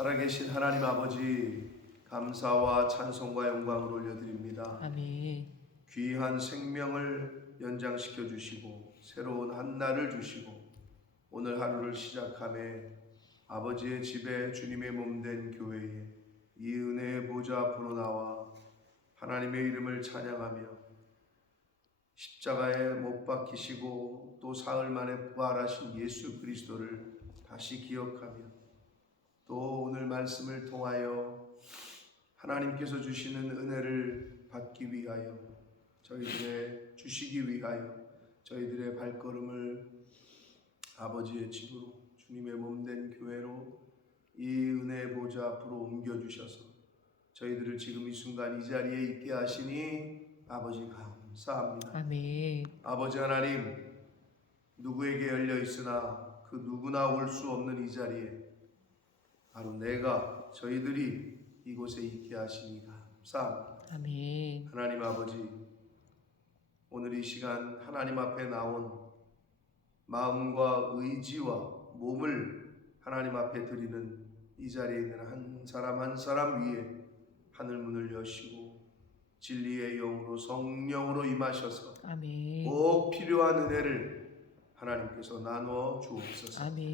살아계신 하나님 아버지, 감사와 찬송과 영광을 올려드립니다. 아멘. 귀한 생명을 연장시켜 주시고 새로운 한 날을 주시고 오늘 하루를 시작함에 아버지의 집에 주님의 몸된 교회에 이 은혜의 보좌 앞으로 나와 하나님의 이름을 찬양하며 십자가에 못 박히시고 또 사흘 만에 부활하신 예수 그리스도를 다시 기억하며 또 오늘 말씀을 통하여 하나님께서 주시는 은혜를 받기 위하여 저희들의 주시기 위하여 저희들의 발걸음을 아버지의 집으로 주님의 몸된 교회로 이 은혜의 보좌 앞으로 옮겨주셔서 저희들을 지금 이 순간 이 자리에 있게 하시니 아버지 감사합니다. 아멘. 아버지 하나님, 누구에게 열려 있으나 그 누구나 올 수 없는 이 자리에 바로 내가 저희들이 이곳에 있게 하시니 감사합니다. 아멘. 하나님 아버지, 오늘 이 시간 하나님 앞에 나온 마음과 의지와 몸을 하나님 앞에 드리는 이 자리에 있는 한 사람 한 사람 위에 하늘 문을 여시고 진리의 영으로 성령으로 임하셔서 아멘. 꼭 필요한 은혜를 하나님께서 나누어 주옵소서. 아멘.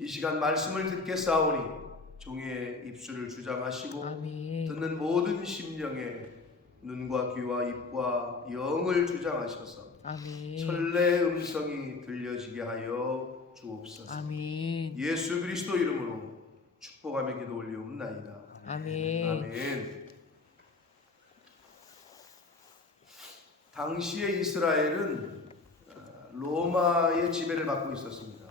이 시간 말씀을 듣겠사오니 종의 입술을 주장하시고 아멘. 듣는 모든 심령에 눈과 귀와 입과 영을 주장하셔서 아멘. 천래의 음성이 들려지게 하여 주옵소서. 아멘. 예수 그리스도 이름으로 축복하며 기도 올리옵나이다. 아멘. 아멘. 당시의 이스라엘은 로마의 지배를 받고 있었습니다.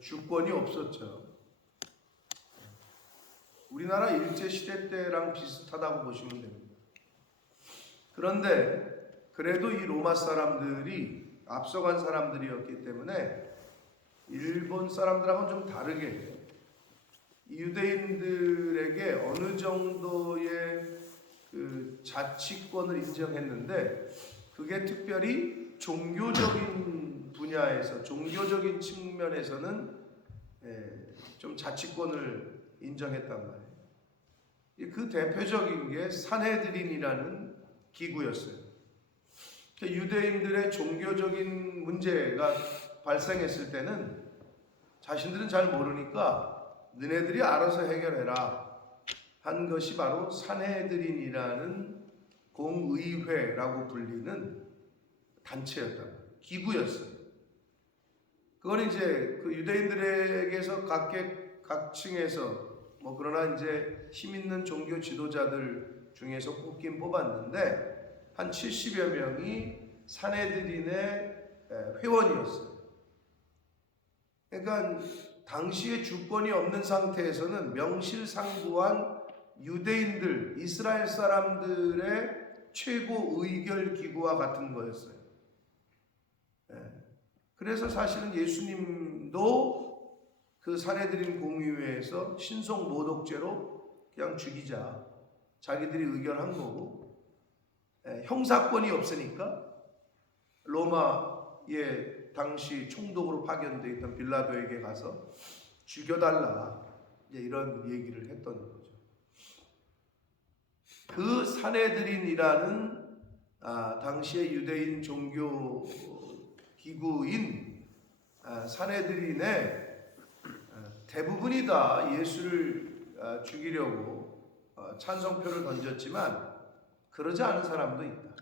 주권이 없었죠. 우리나라 일제시대 때랑 비슷하다고 보시면 됩니다. 그런데 그래도 이 로마 사람들이 앞서간 사람들이었기 때문에 일본 사람들하고는 좀 다르게 유대인들에게 어느 정도의 그 자치권을 인정했는데 그게 특별히 종교적인 분야에서 종교적인 측면에서는 좀 자치권을 인정했단 말이에요. 그 대표적인 게 산헤드린이라는 기구였어요. 유대인들의 종교적인 문제가 발생했을 때는 자신들은 잘 모르니까 너네들이 알아서 해결해라 한 것이 바로 산헤드린이라는 공의회라고 불리는 단체였다. 기구였어요. 그건 이제 그 유대인들에게서 각층에서 그러나 이제 힘 있는 종교 지도자들 중에서 뽑긴 뽑았는데 한 70여 명이 산헤드린의 회원이었어요. 그러니까 당시에 주권이 없는 상태에서는 명실상부한 유대인들, 이스라엘 사람들의 최고 의결 기구와 같은 거였어요. 그래서 사실은 예수님도 그 산헤드린 공의회에서 신속 모독죄로 그냥 죽이자 자기들이 의결한 거고, 형사권이 없으니까 로마의 당시 총독으로 파견되어 있던 빌라도에게 가서 죽여달라 이런 얘기를 했던 거죠. 그 산헤드린이라는 당시의 유대인 종교 기구인 산헤드린의 대부분이 다 예수를 죽이려고 찬성표를 던졌지만 그러지 않은 사람도 있다.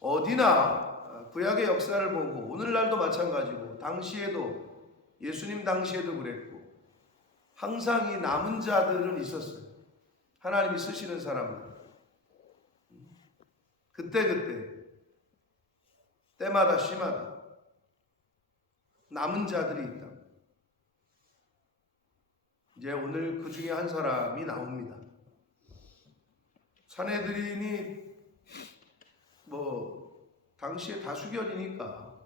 어디나 구약의 역사를 보고 오늘날도 마찬가지고 당시에도 예수님 당시에도 그랬고 항상 이 남은 자들은 있었어요. 하나님이 쓰시는 사람들. 그때 때마다 시마다 남은 자들이 있다. 이제 오늘 그 중에 한 사람이 나옵니다. 산헤드린이 당시에 다수결이니까.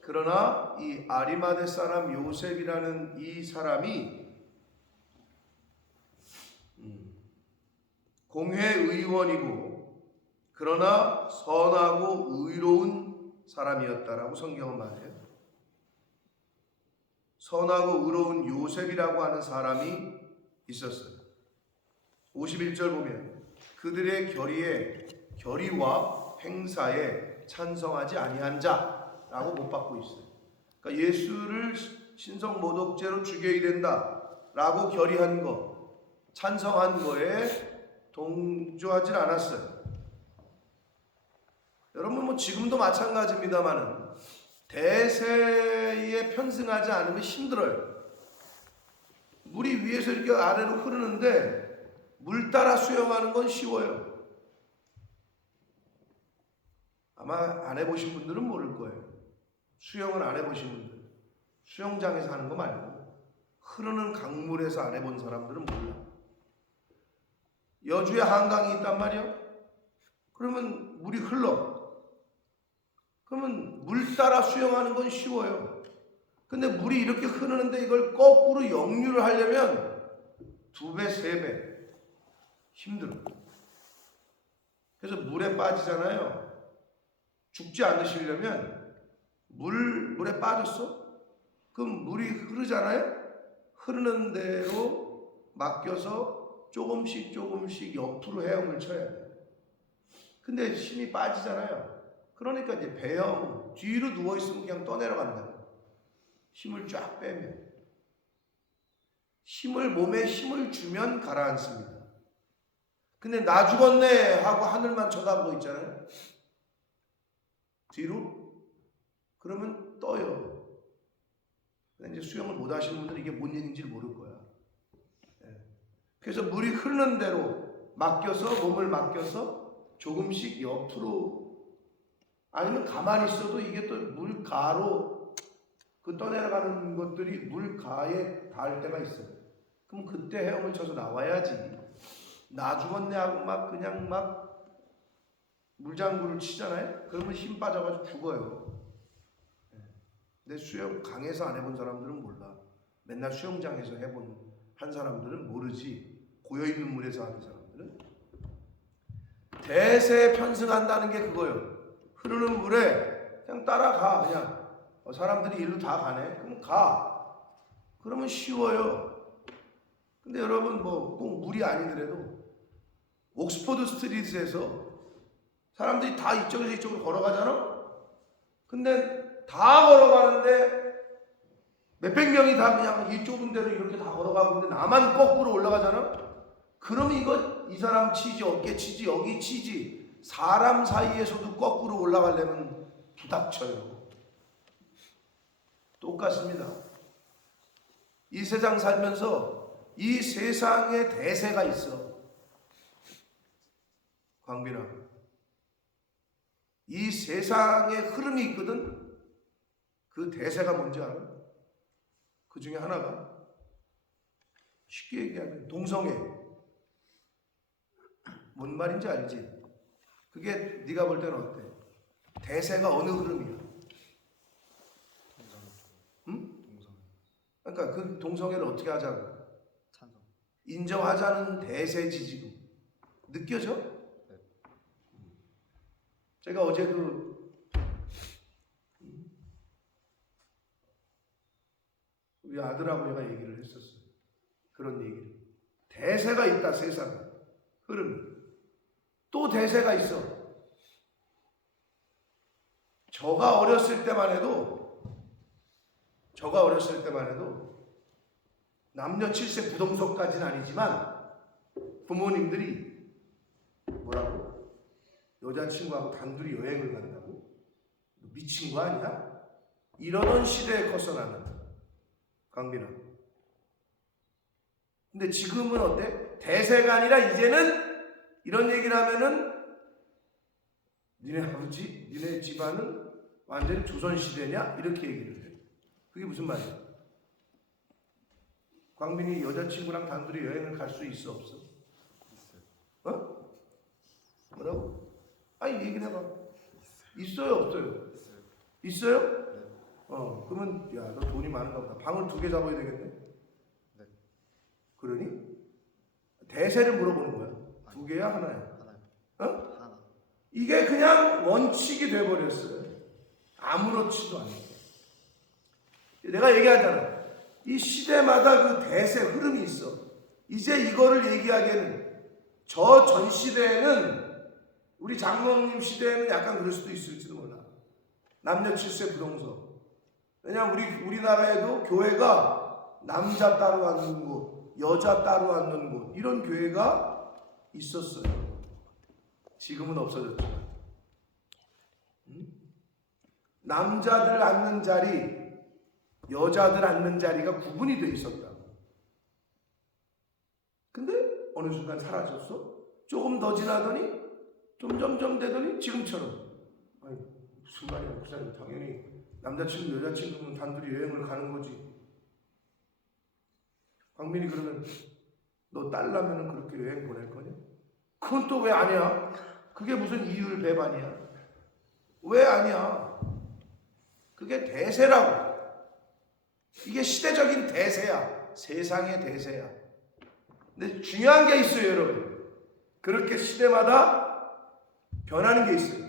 그러나 이 아리마대 사람 요셉이라는 이 사람이 공회의원이고 그러나 선하고 의로운 사람이었다라고 성경은 말해요. 선하고 의로운 요셉이라고 하는 사람이 있었어요. 51절 보면 그들의 결의와 행사에 찬성하지 아니한 자라고 못 받고 있어요. 그러니까 예수를 신성모독죄로 죽여야 된다라고 결의한 거, 찬성한 거에 동조하지 않았어요. 여러분 뭐 지금도 마찬가지입니다만은 대세에 편승하지 않으면 힘들어요. 물이 위에서 이렇게 아래로 흐르는데 물 따라 수영하는 건 쉬워요. 아마 안 해보신 분들은 모를 거예요. 수영을 안 해보신 분들, 수영장에서 하는 거 말고 흐르는 강물에서 안 해본 사람들은 몰라. 여주에 한강이 있단 말이야. 그러면 물이 흘러. 그러면 물 따라 수영하는 건 쉬워요. 근데 물이 이렇게 흐르는데 이걸 거꾸로 역류를 하려면 2배, 3배 힘들어. 그래서 물에 빠지잖아요. 죽지 않으시려면 물에 빠졌어? 그럼 물이 흐르잖아요. 흐르는 대로 맡겨서 조금씩 옆으로 헤엄을 쳐야 돼. 근데 힘이 빠지잖아요. 그러니까 이제 배영 뒤로 누워 있으면 그냥 떠내려간다. 힘을 쫙 빼면, 몸에 힘을 주면 가라앉습니다. 근데 나 죽었네 하고 하늘만 쳐다보고 있잖아요. 뒤로 그러면 떠요. 근데 이제 수영을 못 하시는 분들은 이게 뭔 얘기인지 모를 거야. 그래서 물이 흐르는 대로 몸을 맡겨서 조금씩 옆으로, 아니면 가만히 있어도 이게 또 물가로 떠내려가는 것들이 물가에 닿을 때가 있어요. 그럼 그때 헤엄을 쳐서 나와야지. 나 죽었네 하고 그냥 물장구를 치잖아요. 그러면 힘 빠져가지고 죽어요. 근데 수영 강에서 안 해본 사람들은 몰라. 맨날 수영장에서 한 사람들은 모르지. 고여있는 물에서 하는 사람들은. 대세에 편승한다는 게 그거예요. 흐르는 물에 그냥 따라가. 그냥 사람들이 일로 다 가네. 그럼 가. 그러면 쉬워요. 근데 여러분 꼭 물이 아니더라도 옥스퍼드 스트리트에서 사람들이 다 이쪽에서 이쪽으로 걸어가잖아. 근데 다 걸어가는데 몇백 명이 다 그냥 이 좁은 데로 이렇게 다 걸어가고 있는데 나만 거꾸로 올라가잖아. 그러면 이 사람 치지, 어깨 치지, 여기 치지. 사람 사이에서도 거꾸로 올라가려면 부닥쳐요. 똑같습니다. 이 세상 살면서 이 세상에 대세가 있어. 광빈아, 이 세상에 흐름이 있거든. 그 대세가 뭔지 알아? 그 중에 하나가 쉽게 얘기하면 동성애. 뭔 말인지 알지? 그게 네가 볼 때는 어때? 대세가 어느 흐름이야? 응? 그러니까 그 동성애를 어떻게 하자고? 찬성. 인정하자는 대세지 지금. 느껴져? 네. 제가 어제도 우리 아들하고 얘가 얘기를 했었어요. 그런 얘기를. 대세가 있다, 세상에. 흐름. 또 대세가 있어. 저가 어렸을 때만 해도 남녀 7세 부동석까지는 아니지만 부모님들이 뭐라고? 여자친구하고 단둘이 여행을 간다고? 미친 거 아니야? 이러던 시대에 컸어 나는. 강빈아. 근데 지금은 어때? 대세가 아니라 이제는 이런 얘기를 하면은 니네 아버지, 니네 집안은 완전히 조선시대냐? 이렇게 얘기를 해. 그게 무슨 말이야? 광빈이 여자친구랑 단둘이 여행을 갈 수 있어, 없어? 있어요. 어? 뭐라고? 아니 얘기를 해봐. 있어요, 없어요? 있어요. 있어요? 네. 그러면 야, 너 돈이 많은가 보다. 방을 2개 잡아야 되겠네? 네. 그러니? 대세를 물어보는 거야. 2개야, 하나야? 하나요. 어? 하나. 이게 그냥 원칙이 돼버렸어요. 아무렇지도 않게. 내가 얘기하잖아. 이 시대마다 그 대세 흐름이 있어. 이제 이거를 얘기하기에는 저 전 시대에는 우리 장로님 시대에는 약간 그럴 수도 있을지도 몰라. 남녀 칠세 부동서. 왜냐하면 우리나라에도 교회가 남자 따로 앉는 곳, 여자 따로 앉는 곳 이런 교회가 있었어요. 지금은 없어졌죠. 남자들 앉는 자리, 여자들 앉는 자리가 구분이 돼 있었다. 근데 어느 순간 사라졌어. 조금 더 지나더니 점점점 되더니 지금처럼. 아니, 무슨 말이야 목사님. 당연히 남자친구 여자친구는 단둘이 여행을 가는 거지. 광민이 그러면 너 딸라면은 그렇게 여행 보낼 거냐? 그건 또 왜 아니야? 그게 무슨 이율 배반이야? 왜 아니야? 그게 대세라고. 이게 시대적인 대세야. 세상의 대세야. 근데 중요한 게 있어요, 여러분. 그렇게 시대마다 변하는 게 있어요.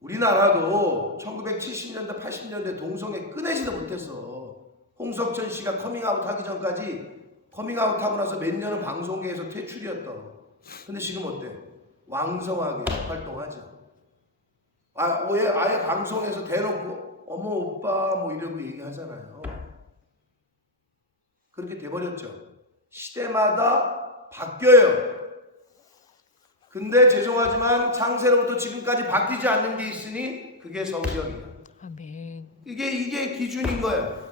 우리나라도 1970년대, 80년대 동성애 끊내지도 못했어. 홍석천 씨가 커밍아웃 하기 전까지 커밍아웃 하고 나서 몇 년은 방송계에서 퇴출이었다. 근데 지금 어때? 왕성하게 활동하죠. 아예 방송에서 대놓고 어머 오빠 뭐 이러고 얘기하잖아요. 그렇게 돼버렸죠. 시대마다 바뀌어요. 근데 죄송하지만 창세로부터 지금까지 바뀌지 않는 게 있으니 그게 성경이야. 아멘. 이게 기준인 거예요.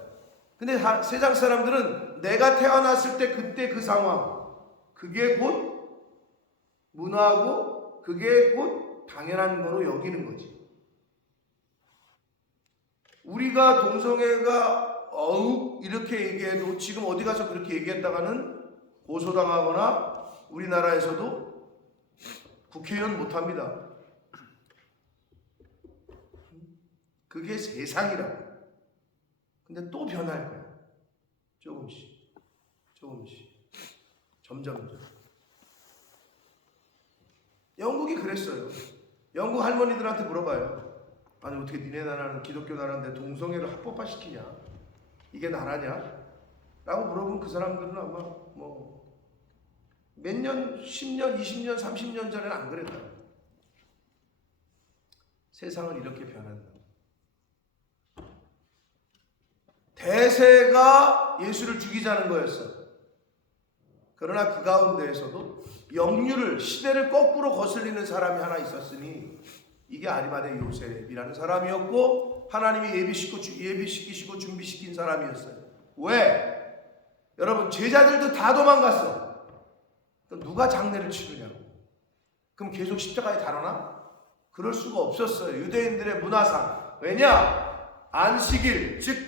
근데 세상 사람들은 내가 태어났을 때 그때 그 상황, 그게 곧 문화고 그게 곧 당연한 거로 여기는 거지. 우리가 동성애가 이렇게 얘기해도 지금 어디 가서 그렇게 얘기했다가는 고소당하거나 우리나라에서도 국회의원 못합니다. 그게 세상이라고. 근데 또 변할 거야. 조금씩. 점점. 영국이 그랬어요. 영국 할머니들한테 물어봐요. 아니 어떻게 니네 나라는 기독교 나라인데 동성애를 합법화시키냐? 이게 나라냐? 라고 물어보면 그 사람들은 아마 뭐 몇 년, 10년, 20년, 30년 전에는 안 그랬다. 세상은 이렇게 변한다. 대세가 예수를 죽이자는 거였어. 그러나 그 가운데에서도 영류를, 시대를 거꾸로 거슬리는 사람이 하나 있었으니 이게 아리마대 요셉이라는 사람이었고 하나님이 예비시키시고 준비시킨 사람이었어요. 왜? 여러분 제자들도 다 도망갔어. 그럼 누가 장례를 치르냐고. 그럼 계속 십자가에 달아나? 그럴 수가 없었어요. 유대인들의 문화상. 왜냐? 안식일, 즉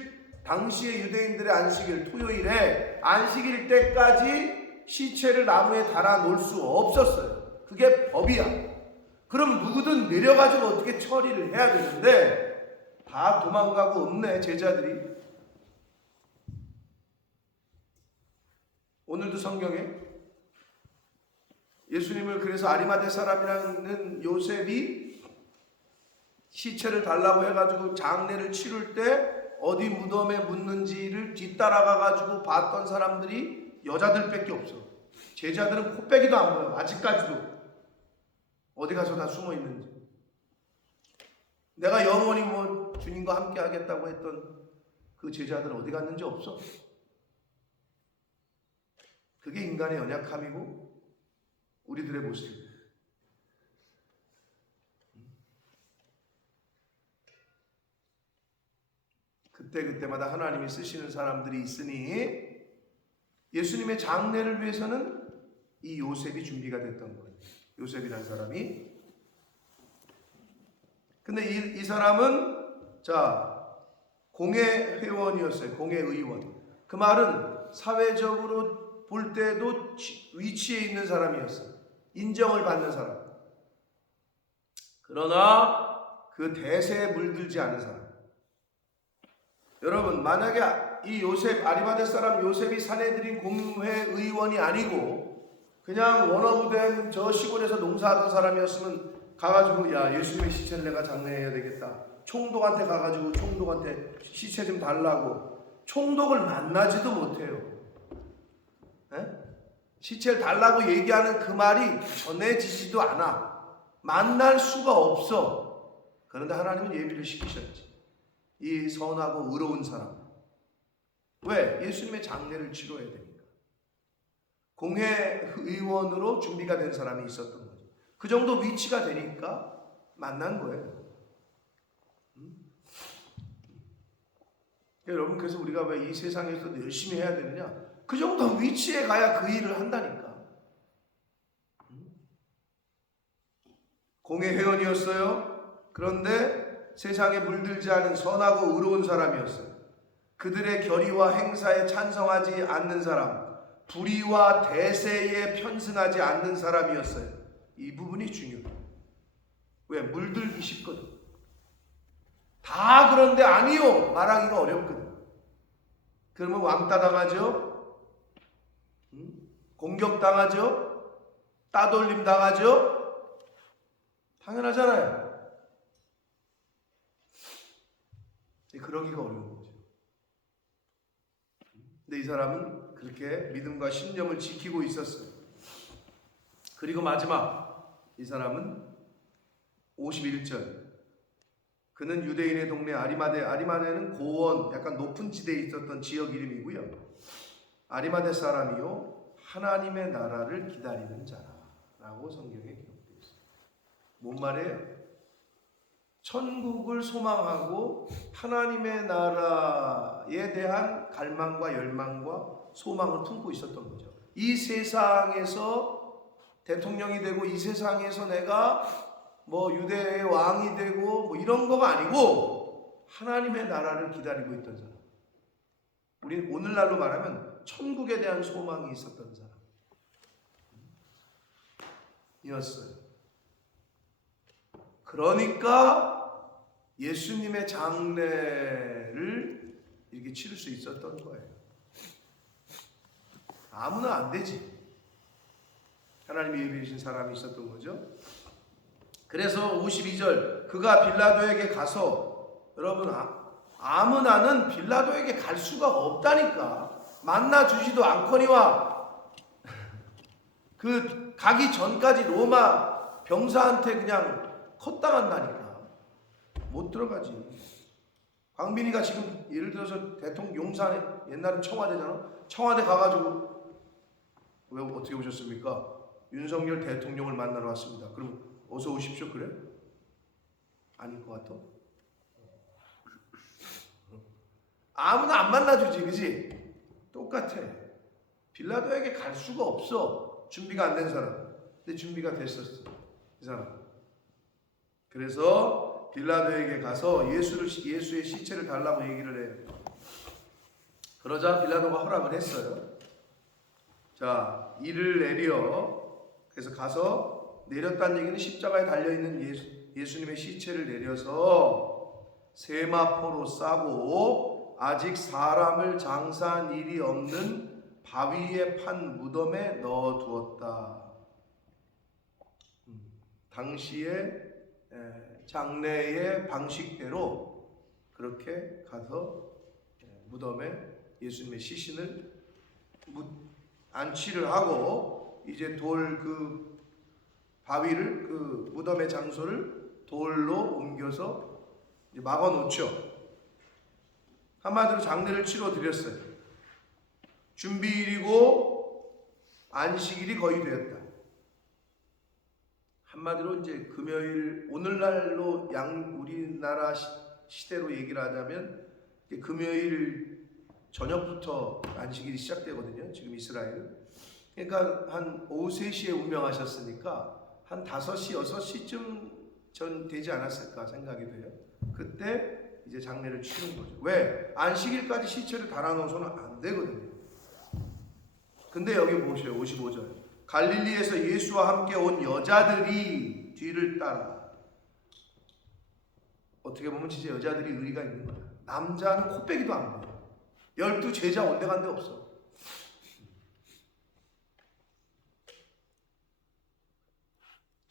당시의 유대인들의 안식일, 토요일에 안식일 때까지 시체를 나무에 달아 놓을 수 없었어요. 그게 법이야. 그럼 누구든 내려가지고 어떻게 처리를 해야 되는데 다 도망가고 없네 제자들이. 오늘도 성경에 예수님을 그래서 아리마대 사람이라는 요셉이 시체를 달라고 해가지고 장례를 치를 때 어디 무덤에 묻는지를 뒤따라가가지고 봤던 사람들이 여자들밖에 없어. 제자들은 코빼기도 안 보여. 아직까지도. 어디 가서 다 숨어 있는지. 내가 영원히 뭐 주님과 함께 하겠다고 했던 그 제자들 어디 갔는지 없어. 그게 인간의 연약함이고 우리들의 모습. 그때마다 하나님이 쓰시는 사람들이 있으니 예수님의 장례를 위해서는 이 요셉이 준비가 됐던 거예요. 요셉이라는 사람이. 근데 이 사람은 공회회원이었어요. 공회의원. 그 말은 사회적으로 볼 때도 위치에 있는 사람이었어요. 인정을 받는 사람. 그러나 그 대세에 물들지 않은 사람. 여러분 만약에 이 요셉, 아리마대 사람 요셉이 사내들인 공회의원이 아니고 그냥 원어브된 저 시골에서 농사하던 사람이었으면 가가지고 야 예수님의 시체를 내가 장례해야 되겠다. 총독한테 가가지고 총독한테 시체 좀 달라고 총독을 만나지도 못해요. 에? 시체를 달라고 얘기하는 그 말이 전해지지도 않아. 만날 수가 없어. 그런데 하나님은 예비를 시키셨지. 이 선하고 의로운 사람. 왜? 예수님의 장례를 치러야 되니까. 공회의원으로 준비가 된 사람이 있었던 거죠. 그 정도 위치가 되니까 만난 거예요. 여러분, 그래서 우리가 왜 이 세상에서 열심히 해야 되느냐? 그 정도 위치에 가야 그 일을 한다니까. 공회회원이었어요. 그런데 세상에 물들지 않은 선하고 의로운 사람이었어요. 그들의 결의와 행사에 찬성하지 않는 사람, 불의와 대세에 편승하지 않는 사람이었어요. 이 부분이 중요해요. 왜? 물들기 쉽거든. 다 그런데 아니요 말하기가 어렵거든. 그러면 왕따 당하죠? 공격당하죠? 따돌림 당하죠? 당연하잖아요. 그러기가 어려운 거죠. 근데 이 사람은 그렇게 믿음과 신념을 지키고 있었어요. 그리고 마지막, 이 사람은 51절. 그는 유대인의 동네 아리마대는 고원, 약간 높은 지대에 있었던 지역 이름이고요. 아리마대 사람이요 하나님의 나라를 기다리는 자라고 성경에 기록되어 있어요. 뭔 말이에요? 천국을 소망하고 하나님의 나라에 대한 갈망과 열망과 소망을 품고 있었던 거죠. 이 세상에서 대통령이 되고 이 세상에서 내가 뭐 유대의 왕이 되고 뭐 이런 거가 아니고 하나님의 나라를 기다리고 있던 사람. 우리 오늘날로 말하면 천국에 대한 소망이 있었던 사람이었어요. 그러니까 예수님의 장례를 이렇게 치를 수 있었던 거예요. 아무나 안 되지. 하나님이 예비하신 사람이 있었던 거죠. 그래서 52절, 그가 빌라도에게 가서, 여러분, 아무나는 빌라도에게 갈 수가 없다니까. 만나 주지도 않거니와 그 가기 전까지 로마 병사한테 그냥 컷당한다니까. 못 들어가지. 광빈이가 지금 예를 들어서 대통령 용산에, 옛날엔 청와대잖아. 청와대 가가지고 왜 어떻게 오셨습니까? 윤석열 대통령을 만나러 왔습니다. 그럼 어서 오십시오. 그래? 아닐 것 같아. 아무나 안 만나주지, 그지? 똑같아. 빌라도에게 갈 수가 없어. 준비가 안 된 사람. 근데 준비가 됐었어, 이 사람. 그래서 빌라도에게 가서 예수의 시체를 달라고 얘기를 해요. 그러자 빌라도가 허락을 했어요. 자, 이를 내려. 그래서 가서, 내렸다는 얘기는 십자가에 달려있는 예수님의 시체를 내려서 세마포로 싸고 아직 사람을 장사한 일이 없는 바위에 판 무덤에 넣어두었다. 당시의 장례의 방식대로 그렇게 가서 무덤에 예수님의 시신을 안치를 하고 이제 그 바위를, 그 무덤의 장소를 돌로 옮겨서 이제 막아 놓죠. 한마디로 장례를 치러 드렸어요. 준비일이고 안식일이 거의 되었다. 한마디로 이제 금요일, 오늘날로 우리나라 시대로 얘기를 하자면 금요일 저녁부터 안식일이 시작되거든요. 지금 이스라엘. 그러니까 한 오후 3시에 운명하셨으니까 한 5시, 6시쯤 전 되지 않았을까 생각이 돼요. 그때 이제 장례를 치른 거죠. 왜? 안식일까지 시체를 달아놓으서는 안 되거든요. 근데 여기 보세요. 55절. 갈릴리에서 예수와 함께 온 여자들이 뒤를 따라. 어떻게 보면 진짜 여자들이 의리가 있는 거야. 남자는 코빼기도 안 보여. 12 제자 온데간데 없어.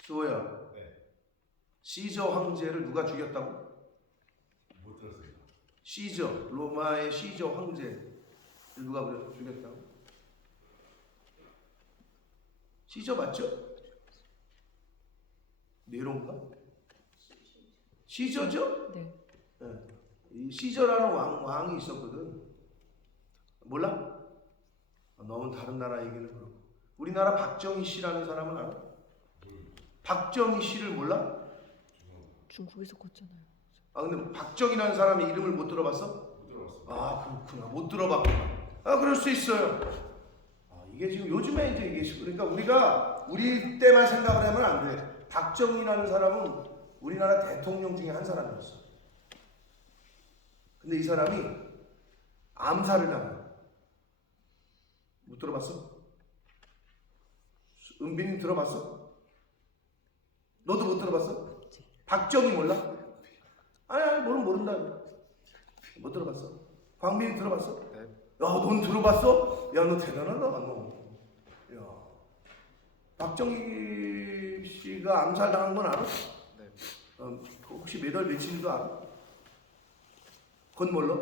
수호야. 네. 시저 황제를 누가 죽였다고? 못 들었습니다. 시저, 로마의 시저 황제 누가 죽였다고? 시저 맞죠? 네론가? 시저죠? 네. 네. 이 시저라는 왕이 있었거든. 몰라? 너무 다른 나라 얘기는 그렇고. 우리나라 박정희 씨라는 사람은 알아? 박정희 씨를 몰라? 중국에서 걷잖아요. 아 근데 박정희라는 사람의 이름을 못 들어봤어? 못 들어봤어. 아 그렇구나. 못 들어봤구나. 아 그럴 수 있어요. 아, 이게 지금 요즘에 이제 이게 그러니까 우리가 우리 때만 생각을 하면 안 돼. 박정희라는 사람은 우리나라 대통령 중에 한 사람이었어. 근데 이 사람이 암살을 당해. 못 들어봤어? 은빈이 들어봤어? 너도 못 들어봤어? 박정희 몰라? 아니 모른다. 못 들어봤어? 광민이 들어봤어? 네. 야, 넌 들어봤어? 야, 너 대단하다, 너. 야, 박정희 씨가 암살당한 건 알아? 네. 혹시 몇 월 며칠인도 알아? 그건 몰라?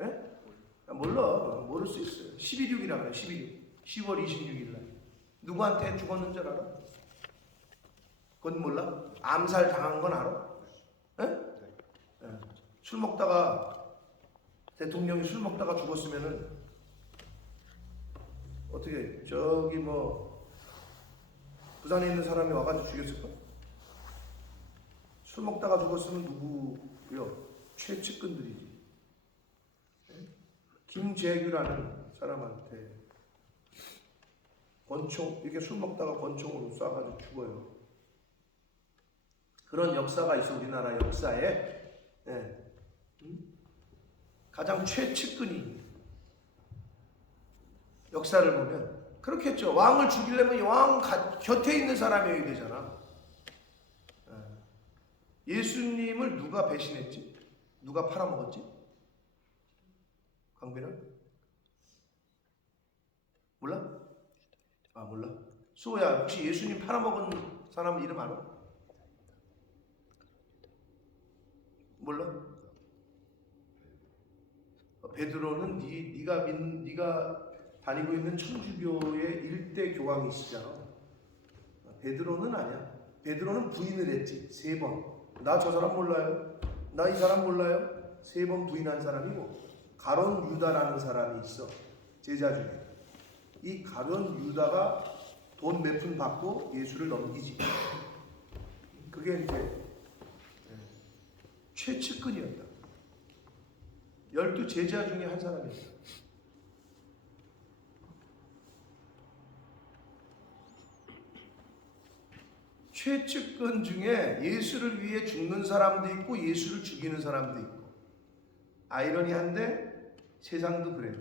예? 몰라. 모를 수 있어요. 12.6이라 그래, 12.6. 10월 26일 날. 누구한테 죽었는 줄 알아? 그건 몰라? 암살 당한 건 알아? 예? 예. 술 먹다가 대통령이 술 먹다가 죽었으면은 어떻게 저기 뭐 부산에 있는 사람이 와가지고 죽였을까? 술 먹다가 죽었으면 누구요? 최측근들이지. 김재규라는 사람한테 권총 이렇게 술 먹다가 권총으로 쏴가지고 죽어요. 그런 역사가 있어 우리나라 역사에. 예. 가장 최측근이 역사를 보면 그렇겠죠. 왕을 죽이려면 왕 곁에 있는 사람이어야 되잖아. 예수님을 누가 배신했지? 누가 팔아먹었지? 강빈은? 몰라? 아 몰라? 수호야 혹시 예수님 팔아먹은 사람 이름 알아? 몰라? 베드로는 네가 다니고 있는 천주교의 일대 교황이 있잖아. 베드로는 아니야. 베드로는 부인을 했지 3번. 나 저 사람 몰라요. 나 이 사람 몰라요. 3번 부인한 사람이고 가론 유다라는 사람이 있어 제자 중에. 이 가론 유다가 돈 몇 푼 받고 예수를 넘기지. 그게 이제 최측근이었다. 12 제자 중에 한 사람이었다. 최측근 중에 예수를 위해 죽는 사람도 있고 예수를 죽이는 사람도 있고. 아이러니한데 세상도 그래요.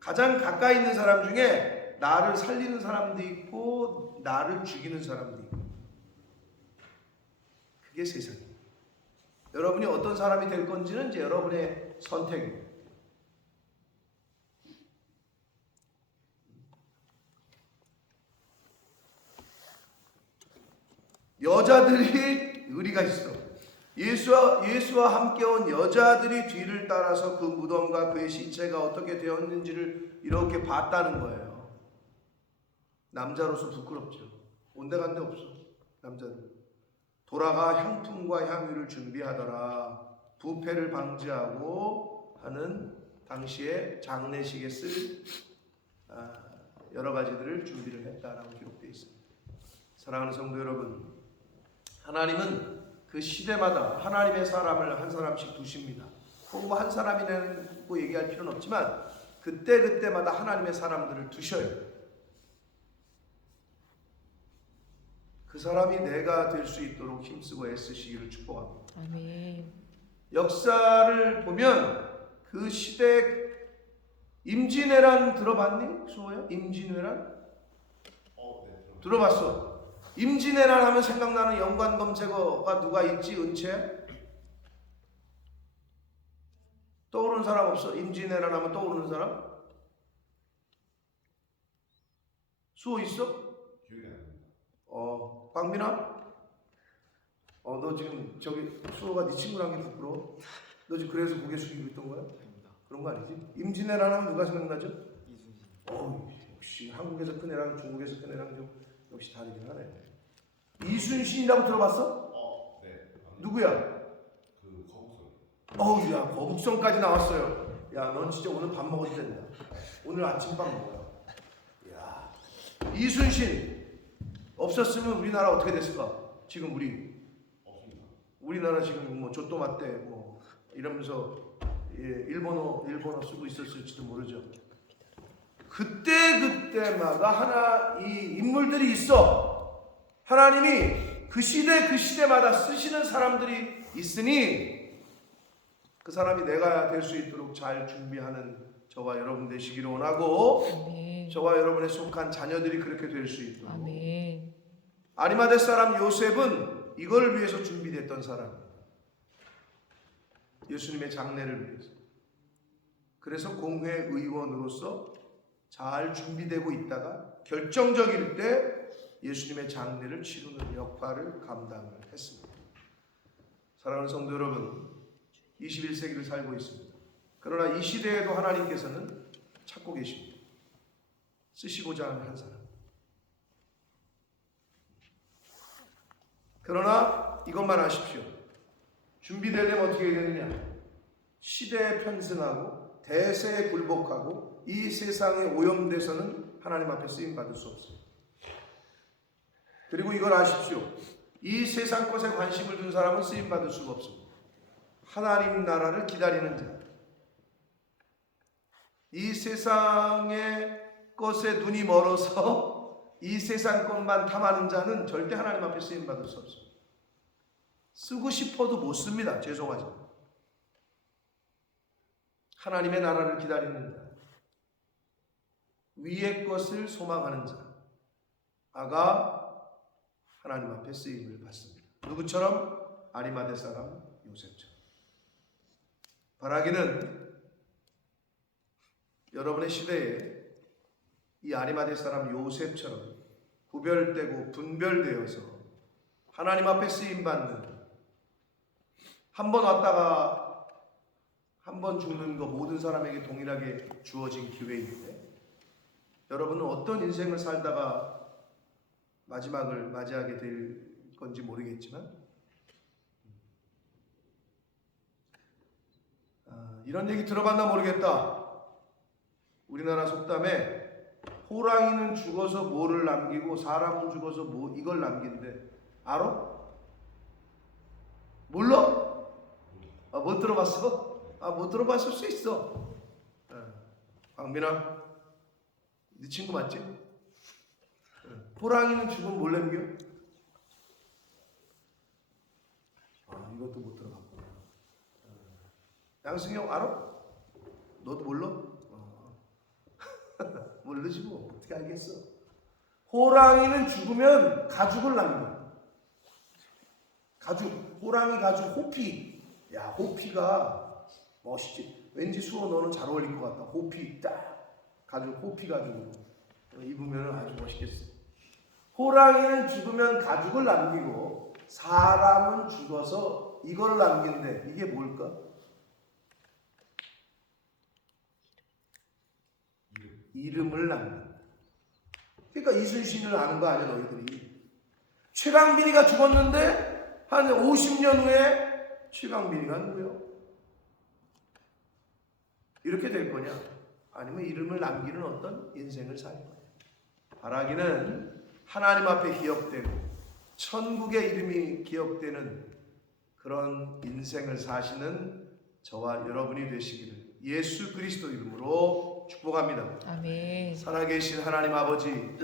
가장 가까이 있는 사람 중에 나를 살리는 사람도 있고 나를 죽이는 사람도 있고. 그게 세상이에요. 여러분이 어떤 사람이 될 건지는 이제 여러분의 선택입니다. 여자들이 의리가 있어. 예수와 함께 온 여자들이 뒤를 따라서 그 무덤과 그의 시체가 어떻게 되었는지를 이렇게 봤다는 거예요. 남자로서 부끄럽죠. 온데간데 없어. 남자들. 돌아가 향품과 향유를 준비하더라. 부패를 방지하고 하는 당시에 장례식에 쓸 여러 가지들을 준비를 했다라고 기록되어 있습니다. 사랑하는 성도 여러분, 하나님은 그 시대마다 하나님의 사람을 한 사람씩 두십니다. 꼭 뭐 한 사람이라고 얘기할 필요는 없지만 그때마다 하나님의 사람들을 두셔요. 그 사람이 내가 될 수 있도록 힘쓰고 애쓰시기를 축복합니다. 아멘. 역사를 보면 그 시대 임진왜란 들어봤니? 수호야? 임진왜란? 네. 들어봤어. 임진왜란 하면 생각나는 연관 검색어가 누가 있지? 은채? 떠오르는 사람 없어? 임진왜란 하면 떠오르는 사람? 수호 있어? 기억이 안 납니다. 광민아? 너 지금 저기 수호가 네 친구랑 게 부끄러워? 너 지금 그래서 고개 숙이고 있던 거야? 아닙니다. 그런 거 아니지? 임진왜란 하면 누가 생각나죠? 이순신. 역시 한국에서 큰 애랑 중국에서 큰 애랑 좀 역시 다르긴 하네. 이순신이라고 들어봤어? 네. 누구야? 그 거북선. 야 거북선까지 나왔어요. 야, 넌 진짜 오늘 밥 먹어도 된다. 오늘 아침밥 먹어요. 야, 이순신 없었으면 우리나라 어떻게 됐을까? 지금 없습니다. 우리나라 지금 뭐 조또마떼 뭐 이러면서 일본어 쓰고 있었을지도 모르죠. 그때마다 하나 이 인물들이 있어. 하나님이 그 시대마다 쓰시는 사람들이 있으니 그 사람이 내가 될 수 있도록 잘 준비하는 저와 여러분 되시기를 원하고, 아멘. 저와 여러분의 속한 자녀들이 그렇게 될 수 있도록. 아멘. 아리마대 사람 요셉은 이걸 위해서 준비됐던 사람. 예수님의 장례를 위해서. 그래서 공회의원으로서 잘 준비되고 있다가 결정적일 때 예수님의 장례를 치르는 역할을 감당을 했습니다. 사랑하는 성도 여러분, 21세기를 살고 있습니다. 그러나 이 시대에도 하나님께서는 찾고 계십니다. 쓰시고자 하는 한 사람. 그러나 이것만 아십시오. 준비되려면 어떻게 해야 되느냐? 시대에 편승하고 대세에 굴복하고 이 세상에 오염돼서는 하나님 앞에 쓰임받을 수 없습니다. 그리고 이걸 아십시오. 이 세상 것에 관심을 둔 사람은 쓰임받을 수가 없습니다. 하나님 나라를 기다리는 자, 이 세상의 것에 눈이 멀어서 이 세상 것만 탐하는 자는 절대 하나님 앞에 쓰임받을 수 없습니다. 쓰고 싶어도 못 씁니다. 죄송하지만. 하나님의 나라를 기다리는 자, 위의 것을 소망하는 자가 하나님 앞에 쓰임을 받습니다. 누구처럼? 아리마대 사람 요셉처럼. 바라기는 여러분의 시대에 이 아리마대 사람 요셉처럼 구별되고 분별되어서 하나님 앞에 쓰임받는, 한 번 왔다가 한 번 죽는 거 모든 사람에게 동일하게 주어진 기회인데, 여러분은 어떤 인생을 살다가 마지막을 맞이하게 될 건지 모르겠지만, 이런 얘기 들어봤나 모르겠다. 우리나라 속담에 호랑이는 죽어서 뭐를 남기고 사람은 죽어서 뭐 이걸 남긴대. 알아? 몰라? 못 들어봤어? 못 들어봤을 수 있어. 광민아, 네 친구 맞지? 호랑이는 죽으면 뭘 남겨? 이것도 못 들어봤구나. 양승이 형 알아? 너도 몰라? 모르지 뭐. 어떻게 알겠어? 호랑이는 죽으면 가죽을 남겨. 가죽. 호랑이 가죽 호피. 야, 호피가 멋있지. 왠지 수호 너는 잘 어울릴 것 같다. 호피 딱 가죽, 호피 가죽으로 입으면 아주 멋있겠어. 호랑이는 죽으면 가죽을 남기고 사람은 죽어서 이걸 남긴대. 이게 뭘까? 이름을 남긴다. 그러니까 이순신을 아는 거 아니야 너희들이. 최강민이가 죽었는데 한 50년 후에 최강민이가 누구요? 이렇게 될 거냐? 아니면 이름을 남기는 어떤 인생을 살 거냐? 바라기는 하나님 앞에 기억되고 천국의 이름이 기억되는 그런 인생을 사시는 저와 여러분이 되시기를 예수 그리스도 이름으로 축복합니다. 아멘. 살아계신 하나님 아버지,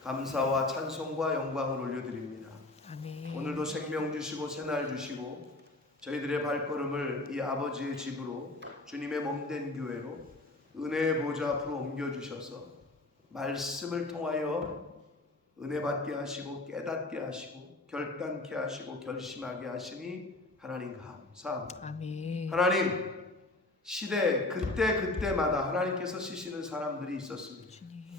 감사와 찬송과 영광을 올려드립니다. 아멘. 오늘도 생명 주시고 새날 주시고 저희들의 발걸음을 이 아버지의 집으로, 주님의 몸된 교회로 은혜의 보좌 앞으로 옮겨주셔서 말씀을 통하여 은혜 받게 하시고 깨닫게 하시고 결단케 하시고 결심하게 하시니 하나님 감사합니다. 아멘. 하나님, 시대 그때마다 하나님께서 쓰시는 사람들이 있었습니다. 주님.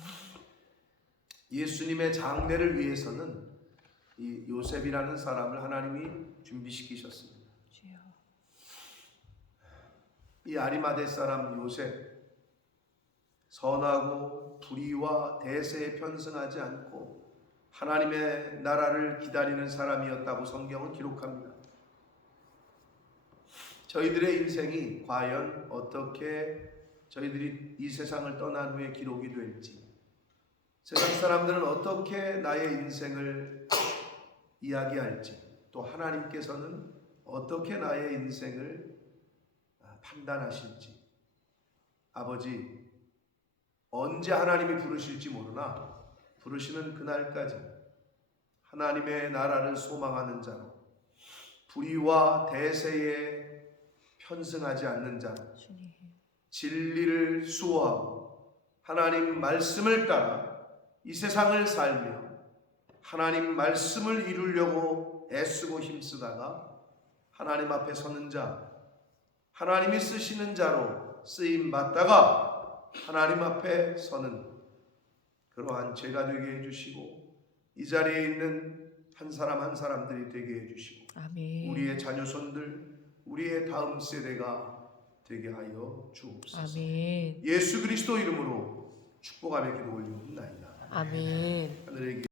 예수님의 장례를 위해서는 이 요셉이라는 사람을 하나님이 준비시키셨습니다. 주여. 이 아리마대 사람 요셉, 선하고 불의와 대세에 편승하지 않고 하나님의 나라를 기다리는 사람이었다고 성경은 기록합니다. 저희들의 인생이 과연 어떻게 저희들이 이 세상을 떠난 후에 기록이 될지, 세상 사람들은 어떻게 나의 인생을 이야기할지, 또 하나님께서는 어떻게 나의 인생을 판단하실지, 아버지, 언제 하나님이 부르실지 모르나 부르시는 그날까지 하나님의 나라를 소망하는 자로, 불의와 대세에 편승하지 않는 자로, 주님. 진리를 수호하고 하나님 말씀을 따라 이 세상을 살며 하나님 말씀을 이루려고 애쓰고 힘쓰다가 하나님 앞에 서는 자, 하나님이 쓰시는 자로 쓰임 받다가 하나님 앞에 서는 그러한 제가 되게 해주시고 이 자리에 있는 한 사람 한 사람들이 되게 해주시고 아멘. 우리의 자녀손들, 우리의 다음 세대가 되게 하여 주옵소서. 아멘. 예수 그리스도 이름으로 축복하며 기도 올리옵나이다. 아멘. 하늘의